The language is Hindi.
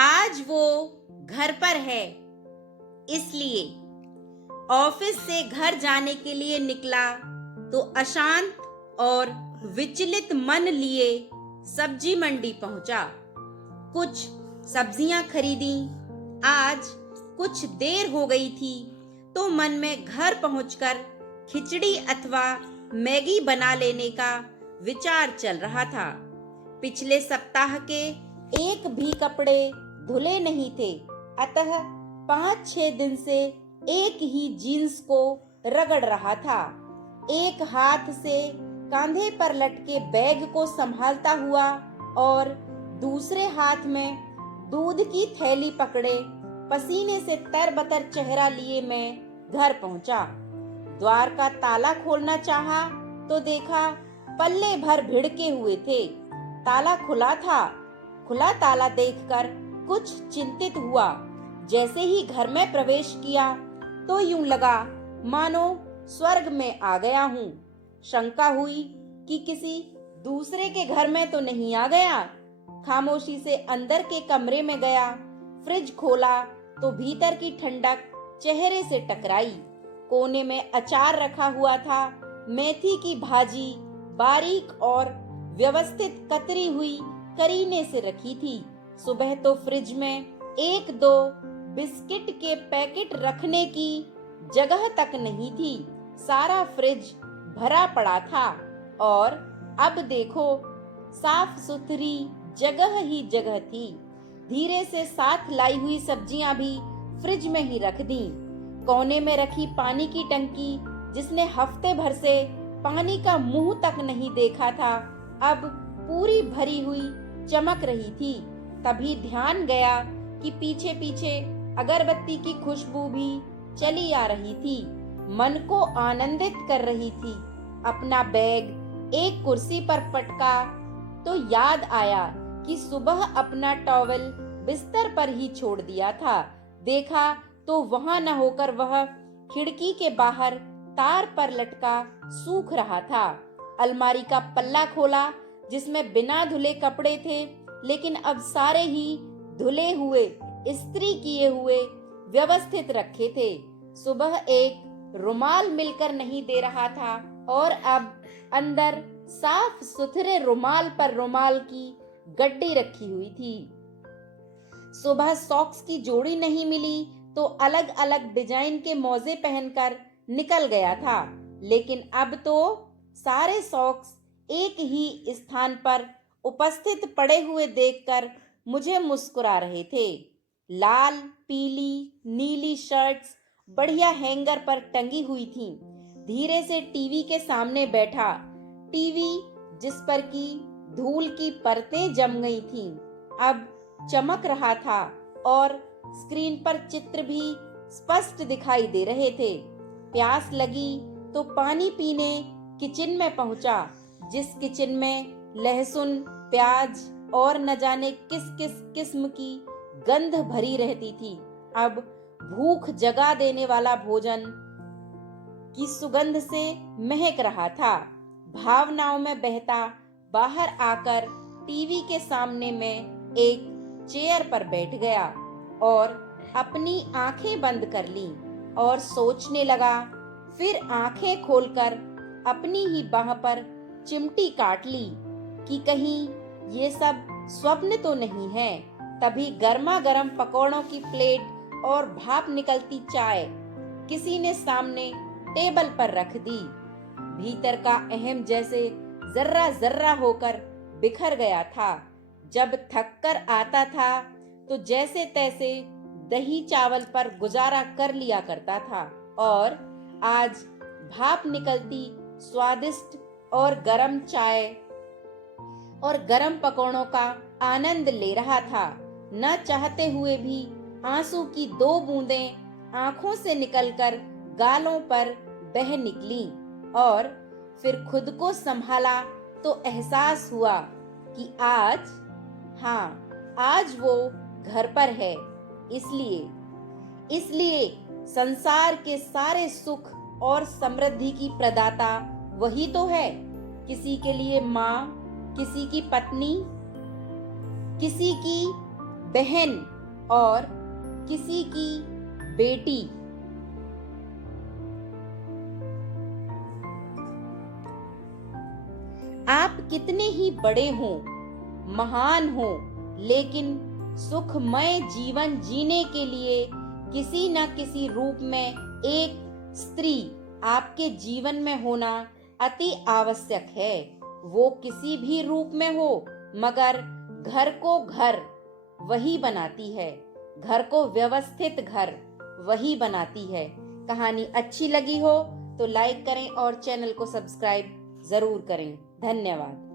आज वो घर पर है, इसलिए ऑफिस से घर जाने के लिए निकला तो अशांत और विचलित मन लिए सब्जी मंडी पहुंचा। कुछ सब्जियां खरीदी। आज कुछ देर हो गई थी तो मन में घर पहुंचकर खिचड़ी अथवा मैगी बना लेने का विचार चल रहा था। पिछले सप्ताह के एक भी कपड़े धुले नहीं थे, अतः 5-6 दिन से एक ही जीन्स को रगड़ रहा था। एक हाथ से कंधे पर लटके बैग को संभालता हुआ और दूसरे हाथ में दूध की थैली पकड़े पसीने से तरबतर चेहरा लिए मैं घर पहुंचा। द्वार का ताला खोलना चाहा तो देखा पल्ले भर भिड़के हुए थे। ताला खुला था। खुला ताला देखकर कुछ चिंतित हुआ। जैसे ही घर में प्रवेश किया तो यूं लगा मानो स्वर्ग में आ गया हूँ। शंका हुई कि किसी दूसरे के घर में तो नहीं आ गया। खामोशी से अंदर के कमरे में गया। फ्रिज खोला तो भीतर की ठंडक चेहरे से टकराई। कोने में अचार रखा हुआ था। मेथी की भाजी बारीक और व्यवस्थित कतरी हुई करीने से रखी थी। सुबह तो फ्रिज में 1-2 बिस्किट के पैकेट रखने की जगह तक नहीं थी। सारा फ्रिज भरा पड़ा था और अब देखो साफ सुथरी जगह ही जगह थी। धीरे से साथ लाई हुई सब्जियां भी फ्रिज में ही रख दी। कोने में रखी पानी की टंकी, जिसने हफ्ते भर से पानी का मुंह तक नहीं देखा था, अब पूरी भरी हुई चमक रही थी। तभी ध्यान गया कि पीछे पीछे अगरबत्ती की खुशबू भी चली आ रही थी, मन को आनंदित कर रही थी। अपना बैग एक कुर्सी पर पटका तो याद आया कि सुबह अपना टॉवल बिस्तर पर ही छोड़ दिया था। देखा तो वहां न होकर वह खिड़की के बाहर तार पर लटका सूख रहा था। अलमारी का पल्ला खोला जिसमें बिना धुले कपड़े थे, लेकिन अब सारे ही धुले हुए, इस्त्री किए हुए व्यवस्थित रखे थे। सुबह एक रुमाल मिलकर नहीं दे रहा था और अब अंदर साफ सुथरे रुमाल पर रुमाल की गड्डी रखी हुई थी। सुबह सॉक्स की जोड़ी नहीं मिली तो अलग अलग डिजाइन के मोजे पहनकर निकल गया था, लेकिन अब तो सारे सॉक्स एक ही स्थान पर उपस्थित पड़े हुए देखकर मुझे मुस्कुरा रहे थे। लाल, पीली, नीली शर्ट्स बढ़िया हैंगर पर टंगी हुई थीं। धीरे से टीवी के सामने बैठा। टीवी जिस पर की धूल की परतें जम गई थीं, अब चमक रहा था और स्क्रीन पर चित्र भी स्पष्ट दिखाई दे रहे थे। प्यास लगी तो पानी पीने किचन में पहुंचा, जिस किचन में लहसुन, प्याज और न जाने किस किस किस्म की गंध भरी रहती थी। अब भूख जगा देने वाला भोजन की सुगंध से महक रहा था। भावनाओं में बहता बाहर आकर टीवी के सामने में एक चेयर पर बैठ गया और अपनी आंखें बंद कर ली और सोचने लगा। फिर आंखें खोलकर अपनी ही बाह पर चिमटी काट ली कि कहीं ये सब स्वप्न तो नहीं है। तभी गर्मा गर्म पकौड़ों की प्लेट और भाप निकलती चाय किसी ने सामने टेबल पर रख दी। भीतर का अहम जैसे जर्रा जर्रा होकर बिखर गया था। जब थक कर आता था तो जैसे तैसे दही चावल पर गुजारा कर लिया करता था और आज भाप निकलती स्वादिष्ट और गरम चाय और गरम पकौड़ों का आनंद ले रहा था। न चाहते हुए भी आंसू की 2 बूंदें आंखों से निकलकर गालों पर बह निकली और फिर खुद को संभाला तो एहसास हुआ कि आज वो घर पर है। इसलिए संसार के सारे सुख और समृद्धि की प्रदाता वही तो है। किसी के लिए माँ, किसी की पत्नी, किसी की बहन और किसी की बेटी। आप कितने ही बड़े हों, महान हों, लेकिन सुखमय जीवन जीने के लिए किसी न किसी रूप में एक स्त्री आपके जीवन में होना अति आवश्यक है। वो किसी भी रूप में हो, मगर घर को घर वही बनाती है, घर को व्यवस्थित घर वही बनाती है। कहानी अच्छी लगी हो तो लाइक करें और चैनल को सब्सक्राइब जरूर करें। धन्यवाद।